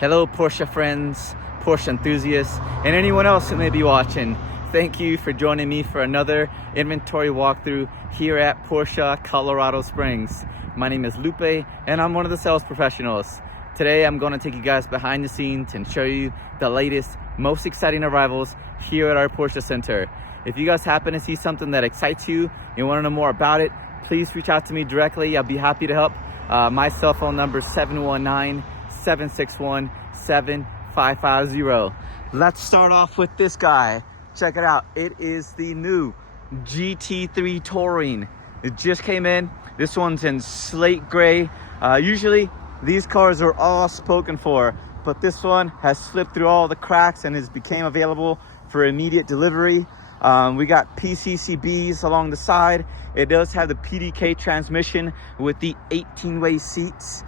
Hello Porsche friends, Porsche enthusiasts, and anyone else who may be watching. Thank you for joining me for another inventory walkthrough here at Porsche Colorado Springs. My name is Lupe and I'm one of the sales professionals. Today I'm going to take you guys behind the scenes and show you the latest, most exciting arrivals here at our Porsche Center. If you guys happen to see something that excites you and want to know more about it, please reach out to me directly. I'll be happy to help. My cell phone number is 719-761-7550. Let's start off with this guy. Check it out. It is the new GT3 Touring. It just came in. This one's in slate gray. Usually these cars are all spoken for, but this one has slipped through all the cracks and has became available for immediate delivery. We got PCCBs along the side. It does have the PDK transmission with the 18-way seats.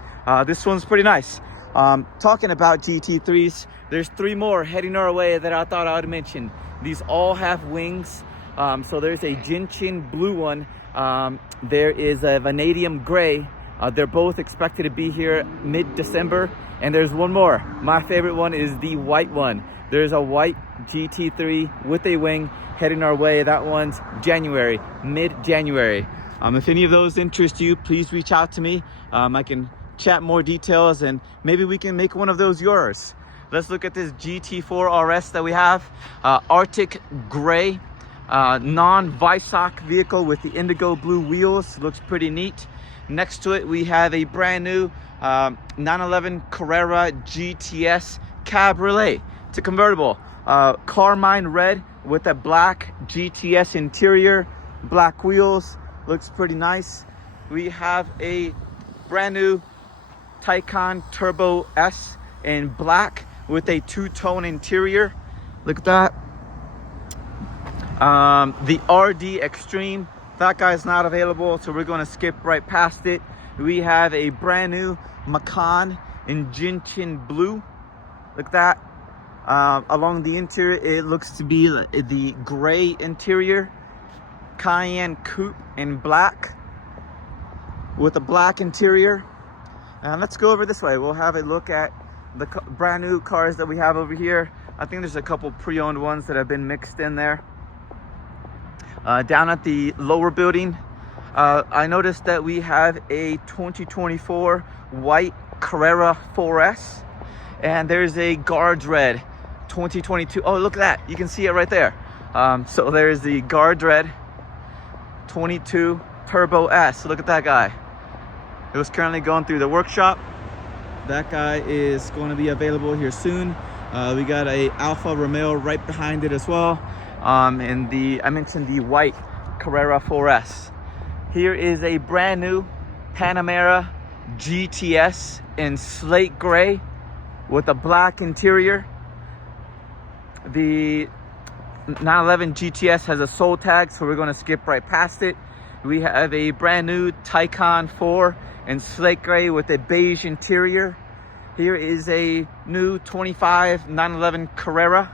This one's pretty nice. Talking about GT3s, there's three more heading our way that I thought I would mention. These all have wings. So there's a gentian blue one. There is a vanadium gray. They're both expected to be here mid-December. And there's one more. My favorite one is the white one. There's a white GT3 with a wing heading our way. That one's January, mid-January. If any of those interest you, please reach out to me. I can chat more details and maybe we can make one of those yours. Let's look at this GT4 RS that we have. Arctic gray, non-Visoc vehicle with the indigo blue wheels. Looks pretty neat. Next to it, we have a brand new 911 Carrera GTS Cabriolet. It's a convertible. Carmine red with a black GTS interior, black wheels. Looks pretty nice. We have a brand new Taycan Turbo S in black with a two-tone interior. Look at that. The RD Extreme, that guy's not available, so we're going to skip right past it. We have a brand new Macan in gentian blue. Look at that. Along the interior, it looks to be the gray interior. Cayenne coupe in black with a black interior. And let's go over this way. We'll have a look at the brand new cars that we have over here. I think there's a couple pre-owned ones that have been mixed in there. Down at the lower building, I noticed that we have a 2024 white Carrera 4S, and there's a Guards Red 2022. Oh, look at that. You can see it right there. So there's the Guards Red 22 Turbo S. Look at that guy. It was currently going through the workshop. That guy is going to be available here soon. We got a Alfa Romeo right behind it as well. And I mentioned the white Carrera 4S. Here is a brand new Panamera GTS in slate gray with a black interior. The 911 GTS has a soul tag, so we're going to skip right past it. We have a brand new Taycan 4 in slate gray with a beige interior. Here is a new 25 911 Carrera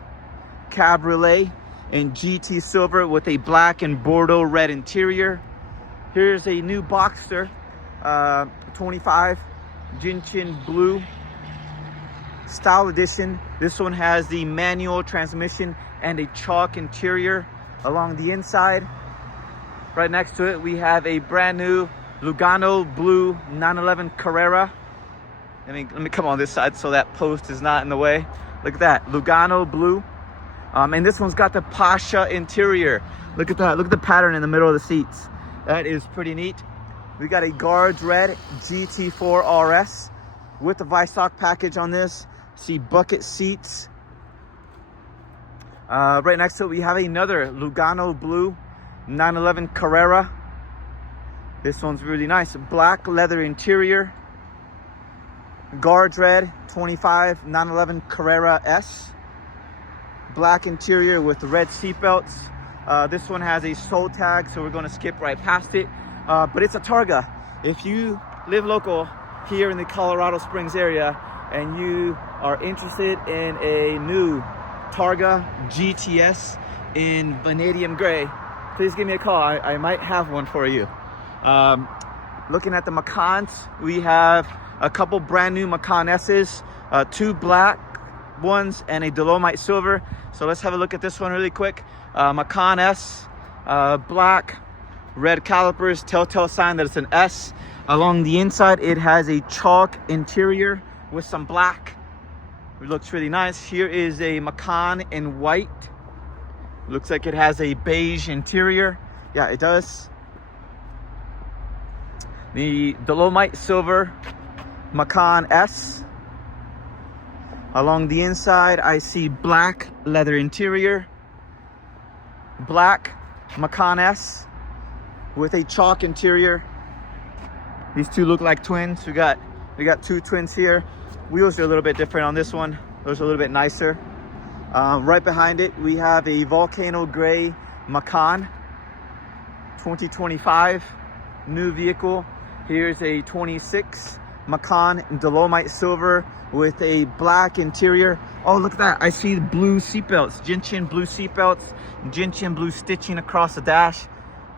Cabriolet in GT silver with a black and Bordeaux red interior. Here's a new Boxster 25 gentian blue style edition. This one has the manual transmission and a chalk interior along the inside. Right next to it, we have a brand new Lugano blue 911 Carrera. Let me come on this side so that post is not in the way. Look at that, Lugano blue. And this one's got the Porsche interior. Look at that, look at the pattern in the middle of the seats. That is pretty neat. We got a Guards Red GT4 RS with the Visoc package on this. See bucket seats. Right next to it, we have another Lugano blue 911 Carrera. This one's really nice. Black leather interior. Guards Red 25 911 Carrera S. Black interior with red seat belts. This one has a soul tag, so we're going to skip right past it. But it's a Targa. If you live local here in the Colorado Springs area and you are interested in a new Targa GTS in vanadium gray, please give me a call. I might have one for you. Looking at the Macans, we have a couple brand new Macan S's, 2 black ones and a Dolomite silver. So let's have a look at this one really quick. Macan S, black, red calipers, telltale sign that it's an S. Along the inside, it has a chalk interior with some black. It looks really nice. Here is a Macan in white. Looks like it has a beige interior. Yeah, it does. The Dolomite silver Macan S. Along the inside, I see black leather interior, black Macan S with a chalk interior. These two look like twins. We got 2 twins here. Wheels are a little bit different on this one. Those are a little bit nicer. Right behind it, we have a volcano gray Macan, 2025, new vehicle. Here's a 26 Macan Dolomite silver with a black interior. Oh, look at that. I see blue seatbelts, gentian blue seatbelts, gentian blue stitching across the dash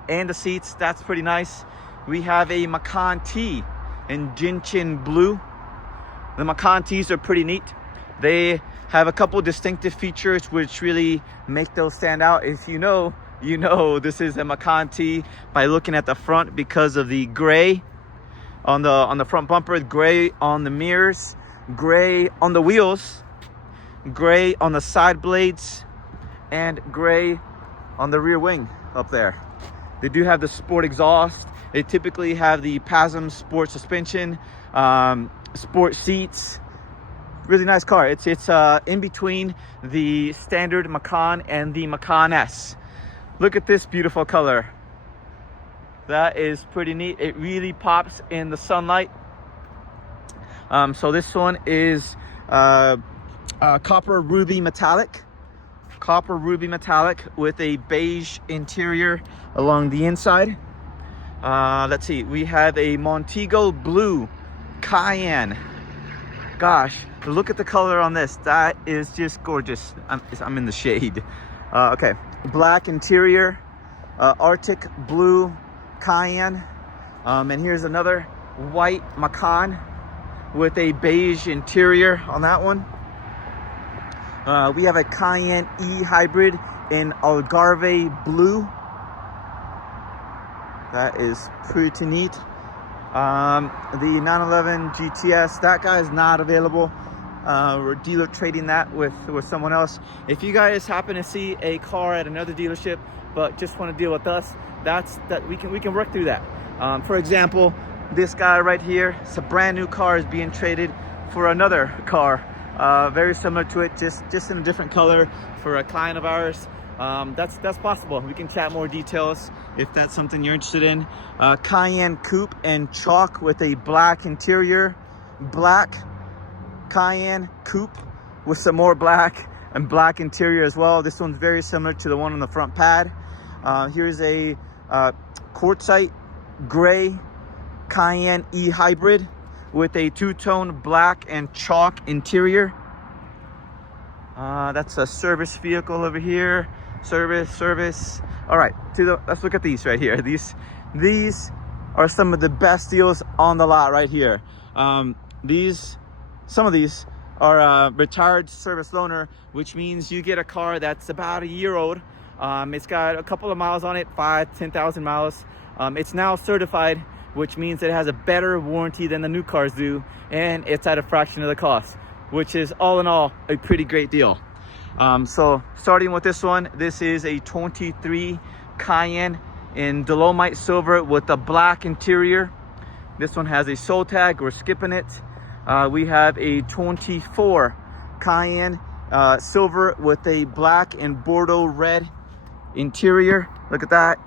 and the seats. That's pretty nice. We have a Macan T in gentian blue. The Macan T's are pretty neat. They have a couple distinctive features which really make those stand out. If you know, you know this is a Macan T by looking at the front because of the gray on the front bumper, gray on the mirrors, gray on the wheels, gray on the side blades, and gray on the rear wing up there. They do have the sport exhaust. They typically have the PASM sport suspension, sport seats. Really nice car. It's in between the standard Macan and the Macan S. Look at this beautiful color. That is pretty neat. It really pops in the sunlight. So this one is copper ruby metallic. Copper ruby metallic with a beige interior along the inside. Let's see. We have a Montego blue Cayenne. Gosh, look at the color on this. That is just gorgeous. I'm in the shade. Okay, black interior, Arctic blue Cayenne, and here's another white Macan with a beige interior on that one. We have a Cayenne E hybrid in Algarve blue. That is pretty neat. The 911 GTS, that guy is not available. We're dealer trading that with someone else. If you guys happen to see a car at another dealership but just want to deal with us, we can work through that. For example, this guy right here, it's a brand new car, is being traded for another car very similar to it, just in a different color for a client of ours. That's possible. We can chat more details if that's something you're interested in. Cayenne coupe and chalk with a black interior, black Cayenne coupe with some more black and black interior as well. This one's very similar to the one on the front pad. Here's a quartzite gray Cayenne E hybrid with a 2-tone black and chalk interior. That's a service vehicle over here. Service. All right, let's look at these right here. These are some of the best deals on the lot right here. Some of these are retired service loaner, which means you get a car that's about a year old. It's got a couple of miles on it, 5,000-10,000 miles. It's now certified, which means it has a better warranty than the new cars do, and it's at a fraction of the cost, which is all in all a pretty great deal. So starting with this one, this is a 23 Cayenne in Dolomite silver with a black interior. This one has a soul tag, we're skipping it. We have a 24 Cayenne silver with a black and Bordeaux red interior. Look at that.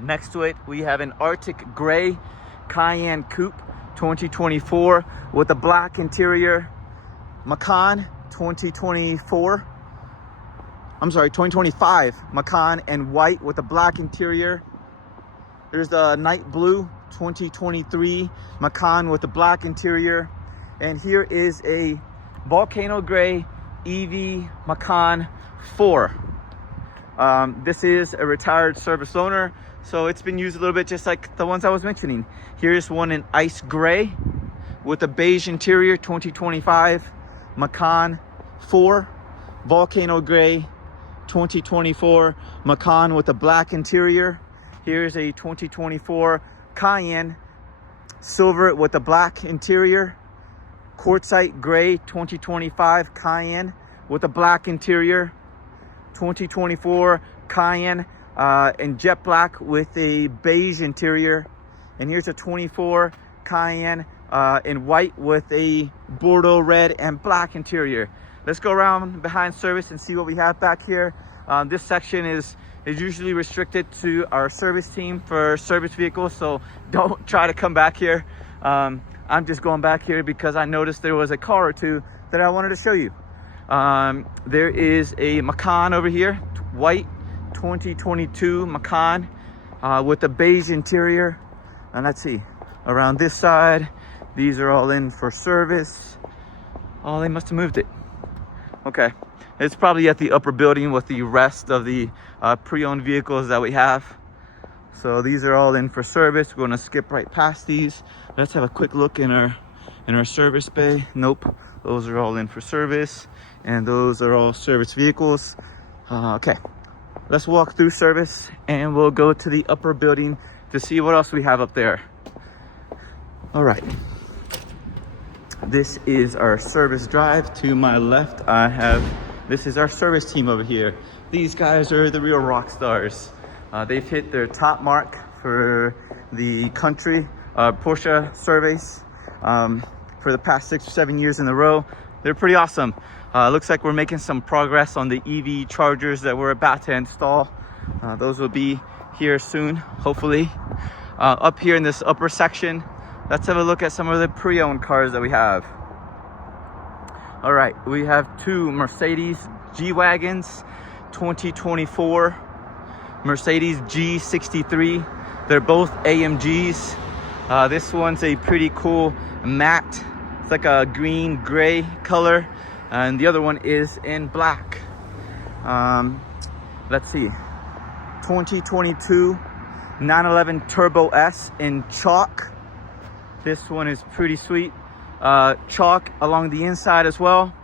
Next to it, we have an Arctic gray Cayenne coupe 2024 with a black interior. Macan 2025 Macan and white with a black interior. There's the night blue 2023 Macan with a black interior. And here is a volcano gray EV Macan 4. This is a retired service loaner, so it's been used a little bit just like the ones I was mentioning. Here's one in ice gray with a beige interior, 2025 Macan 4. Volcano gray, 2024 Macan with a black interior. Here's a 2024 Cayenne silver with a black interior. Quartzite gray, 2025 Cayenne with a black interior. 2024 Cayenne in jet black with a beige interior. And here's a 24 Cayenne in white with a Bordeaux red and black interior. Let's go around behind service and see what we have back here. This section is usually restricted to our service team for service vehicles, so don't try to come back here. I'm just going back here because I noticed there was a car or two that I wanted to show you. There is a Macan over here, white 2022 Macan with a beige interior. And let's see, around this side, these are all in for service. Oh, they must have moved it. Okay, it's probably at the upper building with the rest of the pre-owned vehicles that we have. So these are all in for service. We're going to skip right past these. Let's have a quick look in our service bay. Nope, those are all in for service, and those are all service vehicles. Okay, let's walk through service and we'll go to the upper building to see what else we have up there. All right, this is our service drive. To my left, this is our service team over here. These guys are the real rock stars. They've hit their top mark for the country Porsche surveys for the past 6 or 7 years in a row. They're pretty awesome. Looks like we're making some progress on the EV chargers that we're about to install. Those will be here soon, hopefully. Up here in this upper section, let's have a look at some of the pre-owned cars that we have. All right, we have two Mercedes G-Wagons, 2024 Mercedes G63. They're both AMGs. This one's a pretty cool matte. It's like a green gray color, and the other one is in black. Let's see, 2022 911 Turbo S in chalk. This one is pretty sweet. Chalk along the inside as well.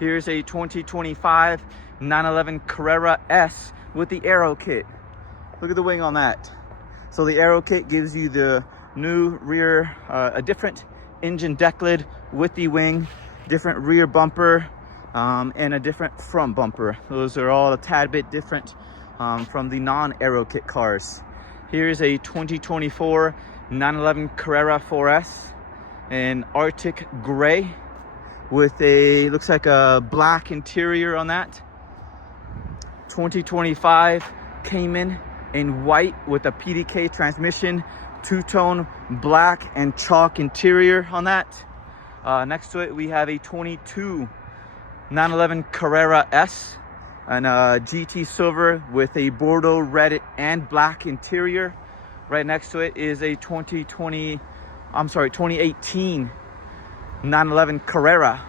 Here's a 2025 911 Carrera S with the aero kit. Look at the wing on that. So the aero kit gives you the new rear, a different engine deck lid with the wing, different rear bumper, and a different front bumper. Those are all a tad bit different from the non-aero kit cars. Here's a 2024 911 Carrera 4S in Arctic gray with a, looks like a black interior on that. 2025 Cayman in white with a PDK transmission, two-tone black and chalk interior on that. Next to it we have a 22 911 Carrera S and a GT silver with a Bordeaux red and black interior. Right next to it is a 2018 911 Carrera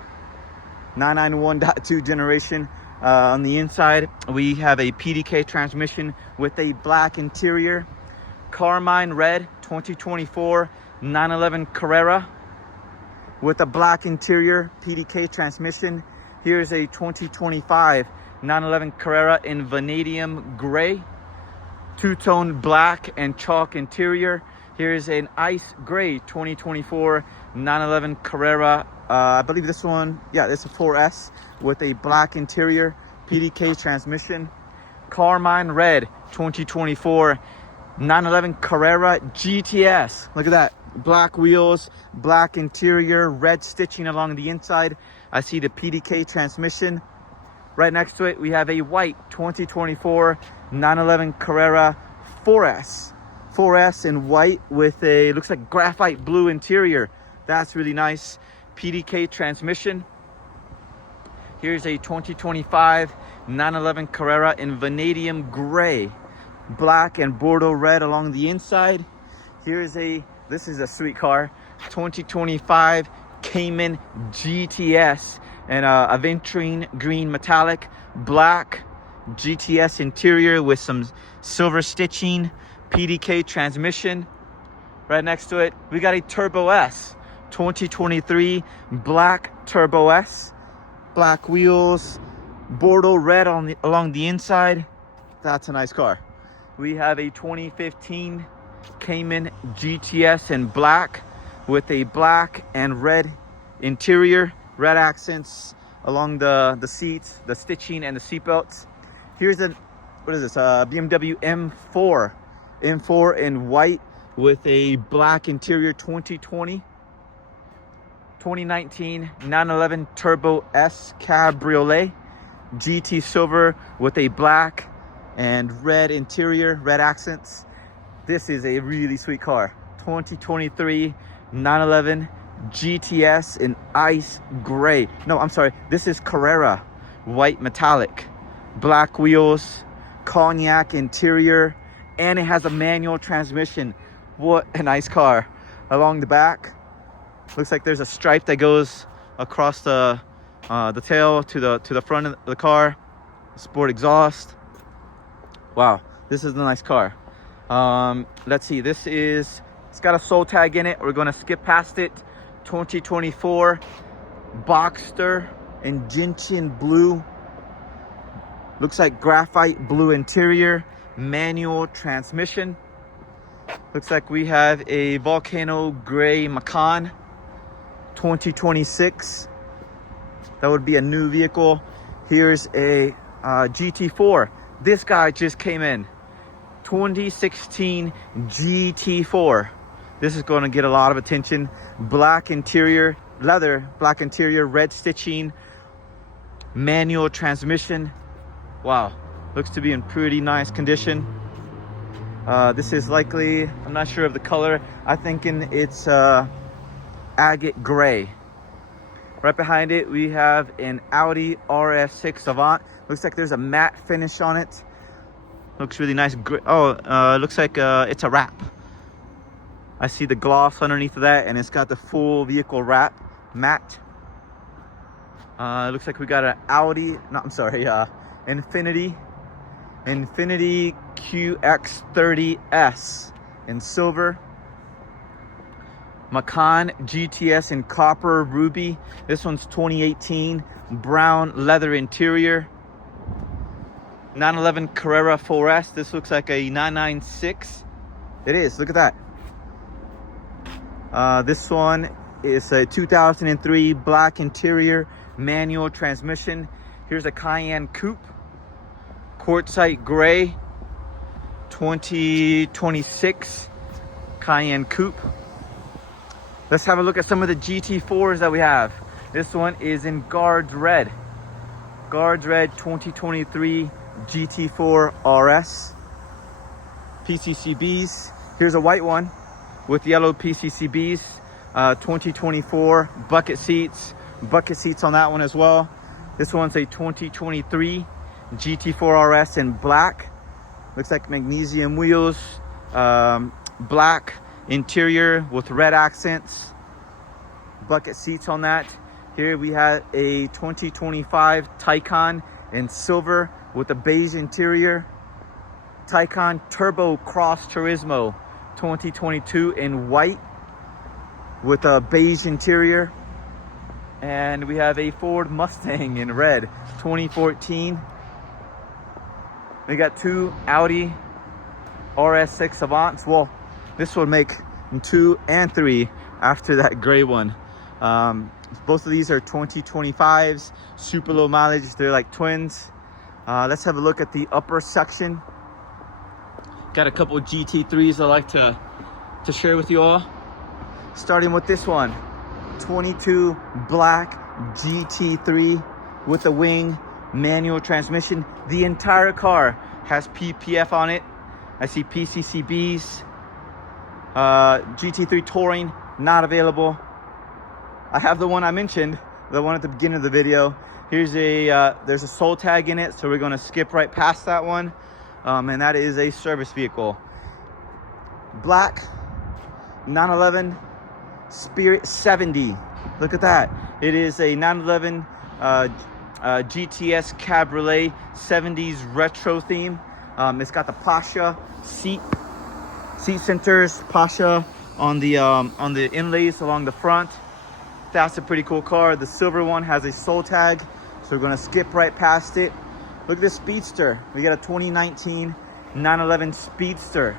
991.2 generation. On the inside we have a PDK transmission with a black interior. Carmine red 2024 911 Carrera with a black interior, PDK transmission. Here's a 2025 911 Carrera in vanadium gray, two-tone black and chalk interior. Here's an ice gray 2024 911 Carrera. I believe this one, yeah, it's a 4S with a black interior, PDK transmission. Carmine red 2024 911 Carrera GTS. Look at that, black wheels, black interior, red stitching along the inside. I see the PDK transmission. Right next to it we have a white 2024 911 Carrera 4S in white with a, looks like graphite blue interior. That's really nice. PDK transmission. Here's a 2025 911 Carrera in vanadium gray, black and Bordeaux red along the inside. Here's a, this is a sweet car, 2025 Cayman GTS and a aventurine green metallic, black GTS interior with some silver stitching, PDK transmission. Right next to it, we got a Turbo S, 2023 black Turbo S, black wheels, Bordeaux red along the inside. That's a nice car. We have a 2015 Cayman GTS in black with a black and red interior, red accents along the seats, the stitching, and the seat belts. Here's a, what is this, BMW M4 in white with a black interior, 2019 911 Turbo S Cabriolet, GT silver with a black and red interior, red accents. This is a really sweet car. 2023 911 GTS in ice gray. No, I'm sorry. This is Carrera, white metallic, black wheels, cognac interior, and it has a manual transmission. What a nice car. Along the back, looks like there's a stripe that goes across the tail to the front of the car. Sport exhaust. Wow, this is a nice car. Let's see. It's got a soul tag in it. We're gonna skip past it. 2024 Boxster in gentian blue. Looks like graphite blue interior, manual transmission. Looks like we have a volcano gray Macan, 2026. That would be a new vehicle. Here's a GT4. This guy just came in. 2016 GT4. This is going to get a lot of attention. Black interior, leather, black interior, red stitching, manual transmission. Wow, looks to be in pretty nice condition. This is likely, I'm not sure of the color. I'm thinking it's agate gray. Right behind it, we have an Audi RS6 Avant. Looks like there's a matte finish on it. Looks really nice. Oh, looks like it's a wrap. I see the gloss underneath of that, and it's got the full vehicle wrap, matte. Looks like we got an Audi, no, I'm sorry, Infiniti QX30S in silver. Macan GTS in copper ruby. This one's 2018, brown leather interior. 911 Carrera 4S. This looks like a 996. It is, look at that. This one is a 2003 black interior, manual transmission. Here's a Cayenne coupe, quartzite gray, 2026 Cayenne coupe. Let's have a look at some of the GT4s that we have. This one is in Guards Red. Guards Red 2023 GT4 RS. PCCBs. Here's a white one with yellow PCCBs. 2024 bucket seats. Bucket seats on that one as well. This one's a 2023 GT4 RS in black. Looks like magnesium wheels. Black interior with red accents. Bucket seats on that. Here we have a 2025 Taycan in silver with a beige interior. Taycan Turbo Cross Turismo 2022 in white with a beige interior. And we have a Ford Mustang in red 2014. We got two Audi RS6 Avants. Well, this will make 2 and 3 after that gray one. Both of these are 2025s, super low mileage. They're like twins. Let's have a look at the upper section. Got a couple GT3s I'd like to share with you all. Starting with this one, 22 black GT3 with a wing, manual transmission. The entire car has PPF on it. I see PCCBs. GT3 Touring, not available. I have the one I mentioned, the one at the beginning of the video. Here's there's a soul tag in it, so we're gonna skip right past that one. And that is a service vehicle. Black 911 Spirit 70. Look at that. It is a 911 GTS Cabriolet 70s retro theme. It's got the Porsche seat centers, Porsche on the inlays along the front. That's a pretty cool car. The silver one has a soul tag, so we're gonna skip right past it. Look at this Speedster. We got a 2019 911 Speedster.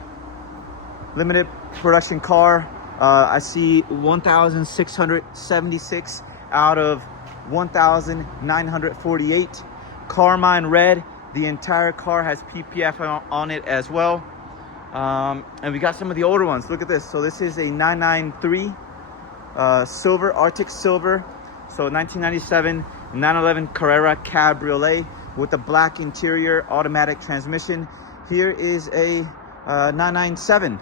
Limited production car. I see 1,676 out of 1,948. Carmine red. The entire car has PPF on it as well. And we got some of the older ones. Look at this. So this is a 993 silver, Arctic silver. So 1997 911 Carrera Cabriolet with the black interior, automatic transmission. Here is a 997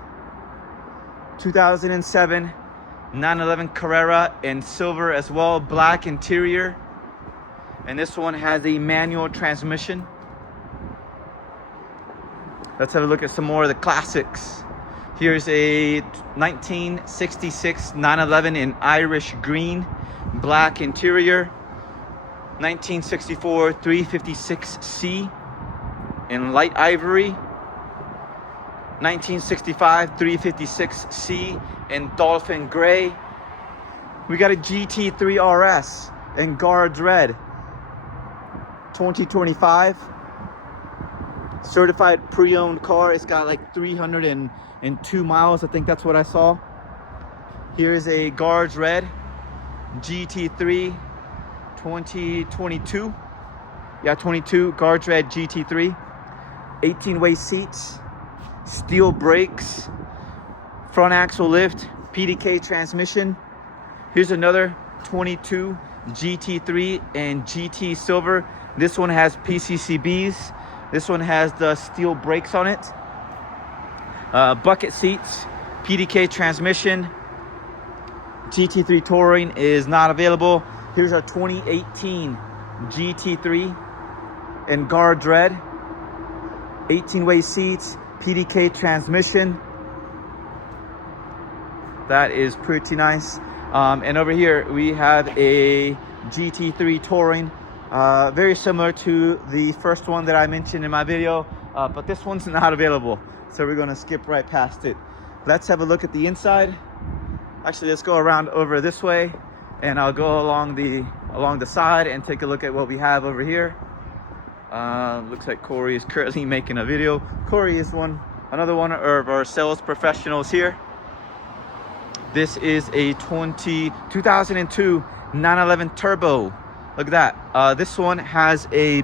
2007 911 Carrera in silver as well, black interior. And this one has a manual transmission. Let's have a look at some more of the classics. Here's a 1966 911 in Irish green, black interior. 1964 356C in light ivory. 1965 356C in dolphin gray. We got a GT3 RS in guards red. 2025. Certified pre-owned car. It's got like 302 miles. I think that's what I saw. Here's a guards red GT3 2022. Yeah, 22 guards red GT3. 18-way seats, steel brakes, front axle lift, PDK transmission. Here's another 22 GT3 and GT silver. This one has PCCBs. This one has the steel brakes on it. Bucket seats, PDK transmission. GT3 Touring is not available. Here's our 2018 GT3 in guards red. 18-way seats, PDK transmission. That is pretty nice. And over here we have a GT3 Touring. Very similar to the first one that I mentioned in my video, but this one's not available, so we're going to skip right past it. Let's have a look at the inside. Actually, let's go around over this way, and I'll go along the side and take a look at what we have over here. Looks like Corey is currently making a video. Corey is another one of our sales professionals here. This is a 2002 911 Turbo. Look at that. This one has a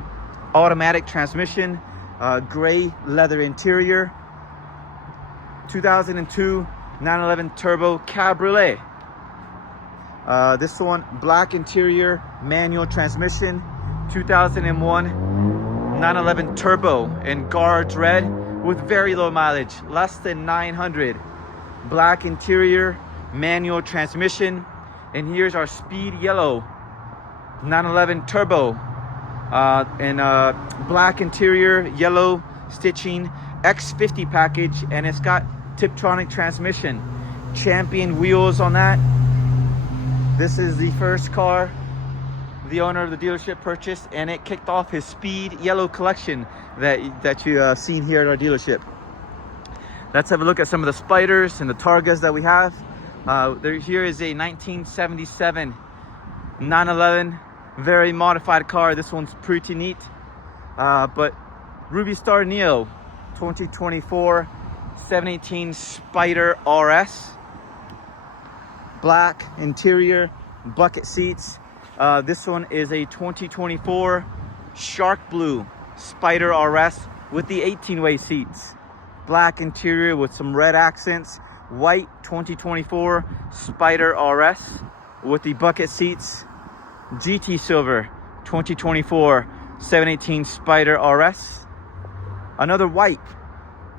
automatic transmission, gray leather interior. 2002 911 Turbo Cabriolet. This one, black interior, manual transmission. 2001 911 Turbo in guards red with very low mileage, less than 900. Black interior, manual transmission. And here's our speed yellow 911 Turbo in black interior, yellow stitching, X50 package, and it's got Tiptronic transmission, Champion wheels on that. This is the first car the owner of the dealership purchased, and it kicked off his speed yellow collection that you seen here at our dealership. Let's have a look at some of the Spyders and the Targas that we have. Here is a 1977 911, very modified car. This one's pretty neat. But Ruby Star Neo 2024 718 Spyder RS, black interior, bucket seats. This one is a 2024 Shark Blue Spyder RS with the 18-way seats, black interior with some red accents. White 2024 Spyder RS with the bucket seats. GT Silver 2024 718 Spyder RS. Another white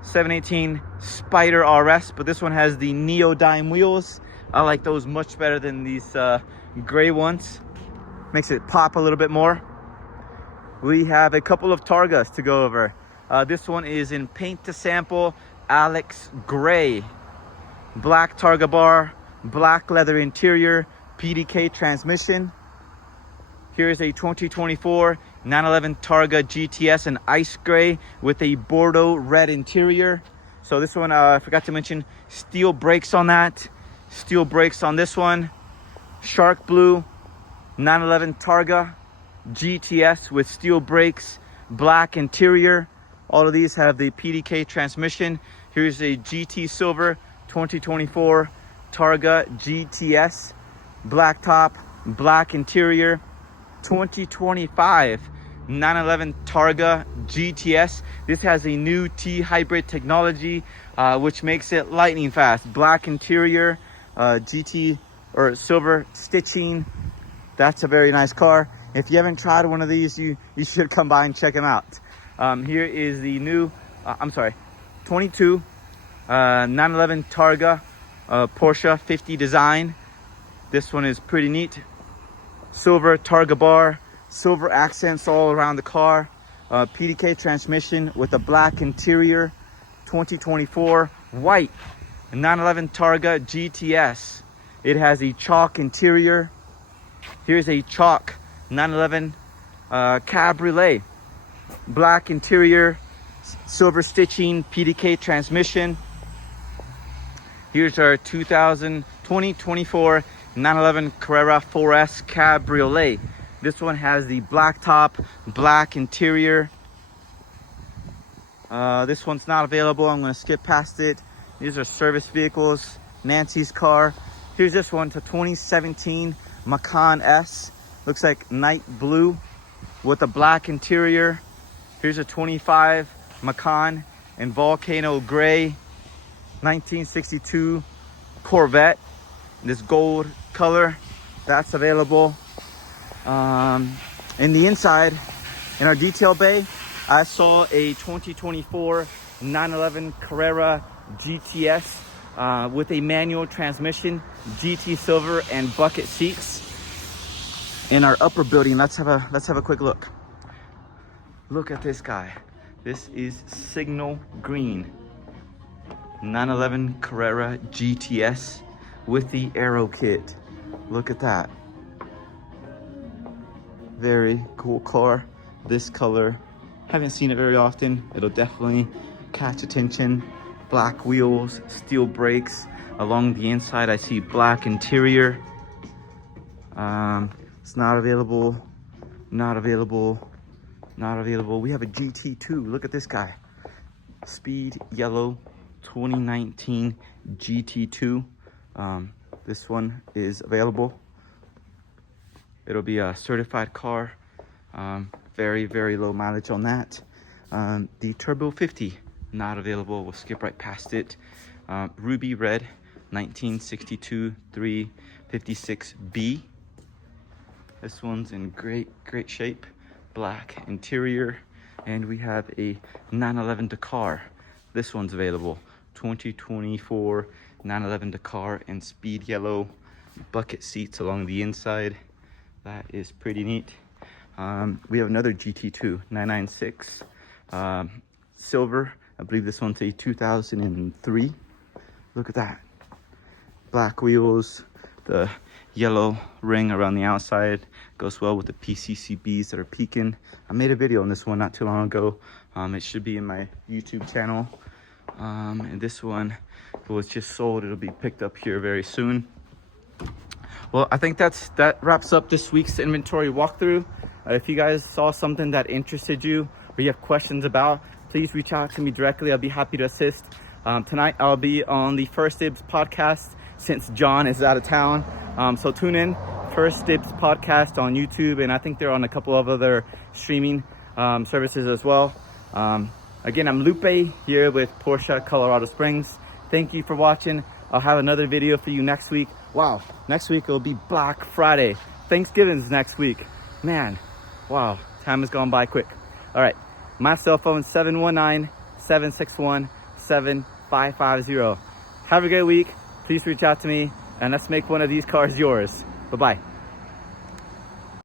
718 Spyder RS, but this one has the neodyme wheels. I like those much better than these gray ones. Makes it pop a little bit more. We have a couple of Targas to go over. This one is in paint to sample Alex Gray. Black Targa bar, black leather interior, PDK transmission. Here is a 2024 911 Targa GTS in ice gray with a Bordeaux red interior. So this one, I forgot to mention, steel brakes on that. Steel brakes on this one. Shark blue 911 Targa GTS with steel brakes, black interior. All of these have the PDK transmission. Here's a GT Silver 2024 Targa GTS, black top, black interior. 2025 911 Targa GTS. This has a new T-hybrid technology, which makes it lightning fast. Black interior, GT or silver stitching. That's a very nice car. If you haven't tried one of these, you should come by and check them out. Here is the new, 22 911 Targa Porsche 50 design. This one is pretty neat. Silver Targa bar, silver accents all around the car. PDK transmission with a black interior. 2024 white 911 Targa GTS. It has a chalk interior. Here's a chalk 911 Cabriolet, black interior, silver stitching, PDK transmission. Here's our 2024 911 Carrera 4S Cabriolet. This one has the black top, black interior. This one's not available. I'm going to skip past it. These are service vehicles. Nancy's car. Here's this one, to 2017 Macan S. Looks like night blue with a black interior. Here's a 25 Macan in volcano gray, 1962 Corvette. This gold color, that's available. In the inside, in our detail bay, I saw a 2024 911 Carrera GTS with a manual transmission, GT silver and bucket seats. In our upper building, let's have a quick look. Look at this guy. This is signal green 911 Carrera GTS with the aero kit. Look at that. Very cool car. This color, haven't seen it very often. It'll definitely catch attention. Black wheels, steel brakes. Along the inside, I see black interior. It's not available, not available, not available. We have a GT2. Look at this guy. Speed yellow 2019 GT2. This one is available. It'll be a certified car. Very, very low mileage on that. The Turbo 50, not available. We'll skip right past it. Ruby red 1962 356B. This one's in great shape. Black interior. And we have a 911 Dakar. This one's available. 2024 911 Dakar in speed yellow, bucket seats along the inside. That is pretty neat. We have another GT2 996 silver. I believe this one's a 2003. Look at that. Black wheels, the yellow ring around the outside goes well with the PCCBs that are peaking. I made a video on this one not too long ago. It should be in my YouTube channel. And this one was just sold. It'll be picked up here very soon. Well, I think that wraps up this week's inventory walkthrough. If you guys saw something that interested you or you have questions about, please reach out to me directly. I'll be happy to assist. Tonight I'll be on the First Dibs podcast since John is out of town. So tune in, First Dibs podcast on YouTube, and I think they're on a couple of other streaming services as well. Again, I'm Lupe here with Porsche Colorado Springs. Thank you for watching. I'll have another video for you next week. Wow, next week it'll be Black Friday. Thanksgiving's next week. Man, wow, time has gone by quick. All right, my cell phone 719-761-7550. Have a great week. Please reach out to me and let's make one of these cars yours. Bye-bye.